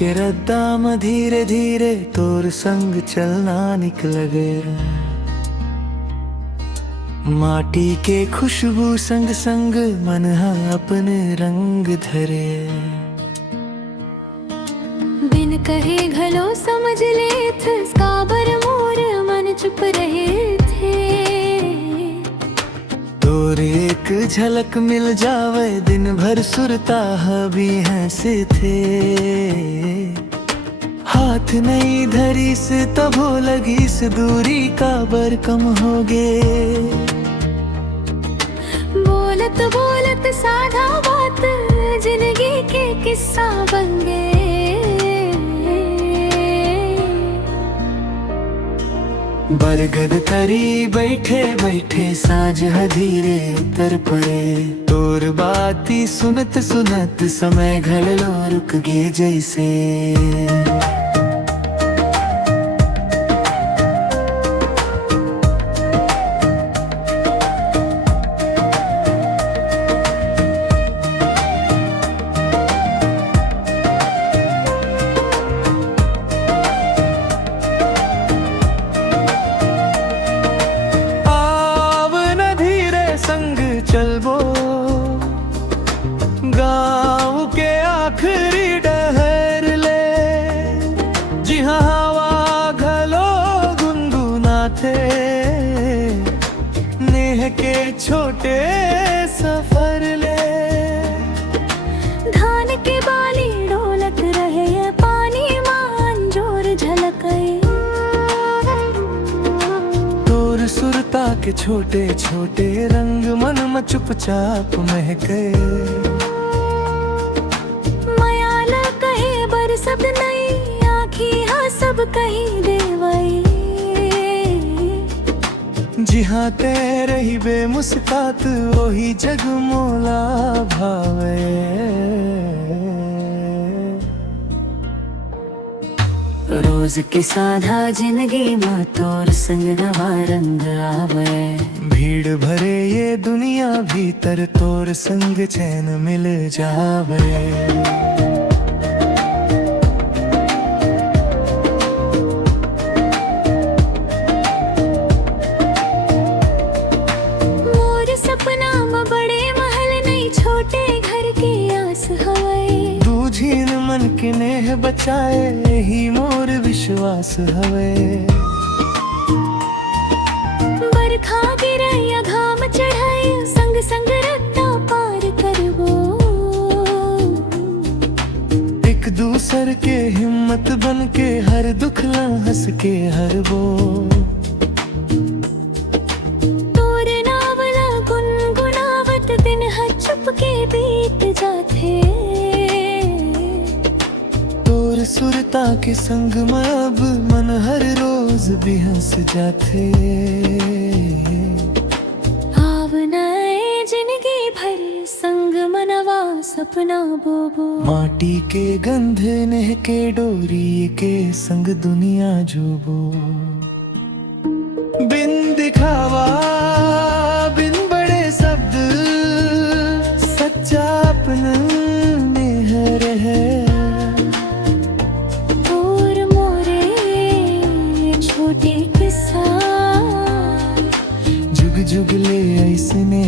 के रद्दा में धीरे धीरे तोर संग चलना निकल गया। माटी के खुशबू संग संग मन अपने रंग धरे। बिन कहे घलो समझ ले थे काबर मोर मन चुप रहे थे। तोर एक झलक मिल जावे दिन भर सुरता भी हंसे थे। हाथ नहीं धरी से तब हो लगी से दूरी का बर कम हो गे। बोलत बोलत साधा बात जिंदगी के किस्सा बन गए। बरगद तरी बैठे बैठे साँझ धीरे उतर पड़े। तोर बाती सुनत सुनत समय घड़लो रुक गे जैसे। चलबो गाँव के आखिरी डहर ले। जी हाँ हवा घलो गुनगुना थे नेह के छोटे सफर ले। धान के बाली ढोलक रहे पानी मान जोर झलकई। तोर सुरता के छोटे छोटे रंग मन में चुपचाप महके। मयाल कहे बर शब्द नहीं आखी हाँ सब कही देवई। जी हाँ ते रही बेमुस्कात वही जग मोला भावे। रोज की साधा जिंदगी में तोर संग नवा रंग आवे। भीड़ भरे ये दुनिया भीतर तोर संग चैन मिल जावे। मोर सपना में बड़े महल नहीं छोटे घर की आस हवे। दूझीन मन के नेह बचाए यही मोर विश्वास हवे। बरखा गिरे या घाम चढ़ाए संग संग रत्ता पार करबो। एक दूसर के हिम्मत बन के हर दुख ला हंस के हरबो। तोर नावला गुनगुनावत दिन हर चुप के बीत जाते। तोर सुरता के संग में अब मन हर रोज भी हंस जाते। आवनाए जिंदगी भर संग मनवा सपना बोबो। माटी के गंध नेह के डोरी के संग दुनिया जोबो। बिन दिखावा बिन बड़े शब्द सच्चा अपना नेह रहे। और मोरे छोटे किस्सा जुग जुग ले ऐसने